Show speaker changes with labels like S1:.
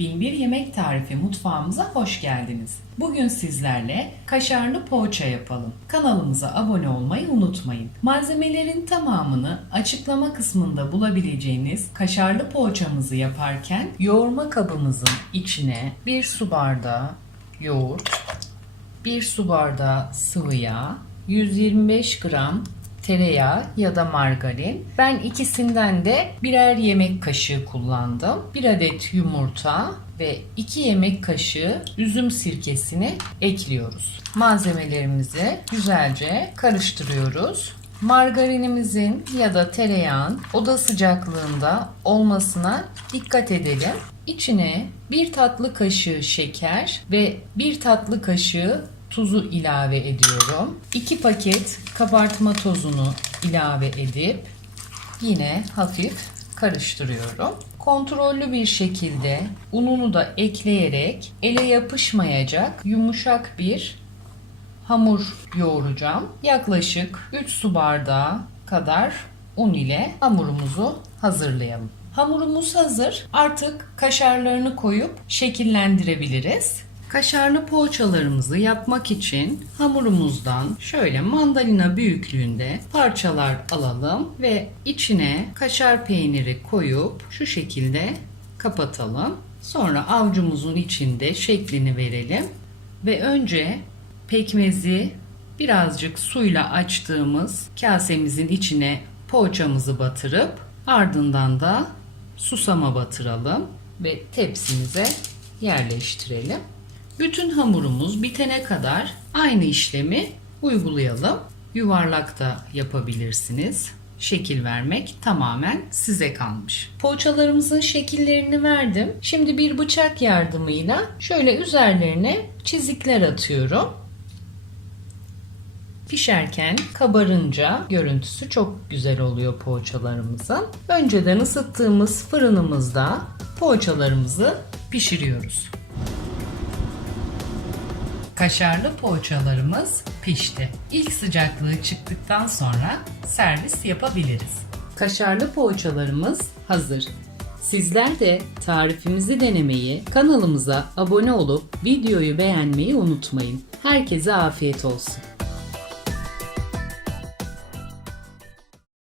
S1: Binbir Yemek Tarifi mutfağımıza hoş geldiniz. Bugün sizlerle kaşarlı poğaça yapalım. Kanalımıza abone olmayı unutmayın. Malzemelerin tamamını açıklama kısmında bulabileceğiniz kaşarlı poğaçamızı yaparken yoğurma kabımızın içine 1 su bardağı yoğurt, 1 su bardağı sıvı yağ, 125 gram tereyağı ya da margarin. Ben ikisinden de birer yemek kaşığı kullandım. Bir adet yumurta ve 2 yemek kaşığı üzüm sirkesini ekliyoruz. Malzemelerimizi güzelce karıştırıyoruz. Margarinimizin ya da tereyağın oda sıcaklığında olmasına dikkat edelim. İçine bir tatlı kaşığı şeker ve bir tatlı kaşığı tuzu ilave ediyorum. 2 paket kabartma tozunu ilave edip yine hafif karıştırıyorum. Kontrollü bir şekilde ununu da ekleyerek ele yapışmayacak yumuşak bir hamur yoğuracağım. Yaklaşık 3 su bardağı kadar un ile hamurumuzu hazırlayalım. Hamurumuz hazır. Artık kaşarlarını koyup şekillendirebiliriz. Kaşarlı poğaçalarımızı yapmak için hamurumuzdan şöyle mandalina büyüklüğünde parçalar alalım ve içine kaşar peyniri koyup şu şekilde kapatalım. Sonra avucumuzun içinde şeklini verelim ve önce pekmezi birazcık suyla açtığımız kasemizin içine poğaçamızı batırıp ardından da susama batıralım ve tepsimize yerleştirelim. Bütün hamurumuz bitene kadar aynı işlemi uygulayalım. Yuvarlak da yapabilirsiniz. Şekil vermek tamamen size kalmış. Poğaçalarımızın şekillerini verdim. Şimdi bir bıçak yardımıyla şöyle üzerlerine çizikler atıyorum. Pişerken kabarınca görüntüsü çok güzel oluyor poğaçalarımızın. Önceden ısıttığımız fırınımızda poğaçalarımızı pişiriyoruz. Kaşarlı poğaçalarımız pişti. İlk sıcaklığı çıktıktan sonra servis yapabiliriz. Kaşarlı poğaçalarımız hazır. Sizler de tarifimizi denemeyi, kanalımıza abone olup videoyu beğenmeyi unutmayın. Herkese afiyet olsun.